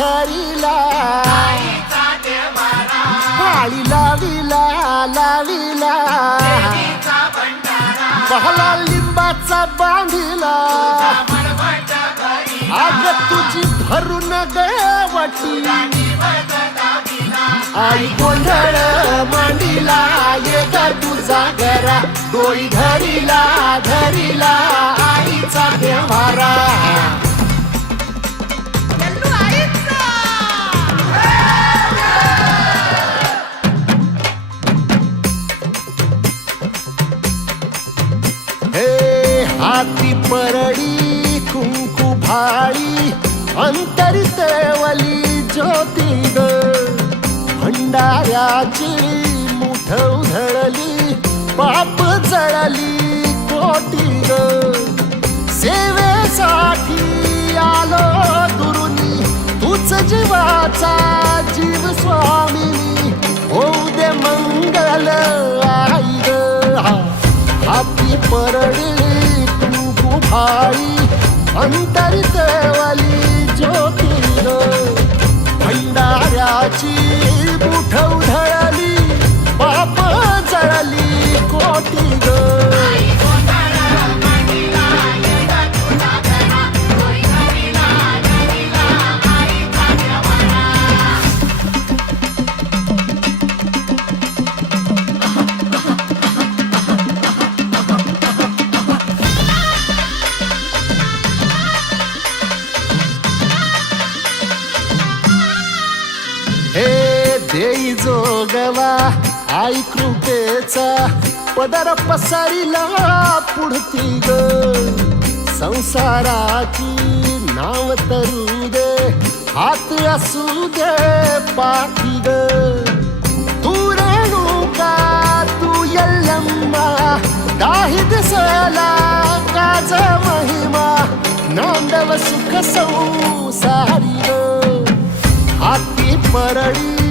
धरिला पाळी लाविला लाविला पहला लिंबाचा बांधिला आग तुझी भरून गवटी आई गोंधळ मांडिला ये ग तुझा घरा डोळी धरिला धरिला आईचा देवारा हे हाती परडी कुंकू भाळी अंतरितवली ज्योती ग भंडाऱ्याची मुठ उधळली पाप जळली कोटी ग सेवेसाठी आलो दुरुनी तूच जीवाचा जीव स्वामिनी होऊ दे मंगल आई ग हाती परडी कुंकू भाळी अंतरितवली ज्योती ग भंडाऱ्याची मुठ उधळली पाप जळली कोटी ग देई जोगवा आई कृपेचा पदर पसरिला पुढती ग संसाराची नाव तरू दे हात असू दे पाठी ग तू रेणुका तू यल्लम्मा काही दिसला काज महिमा नांदव सुख संसारी ग हाती परडी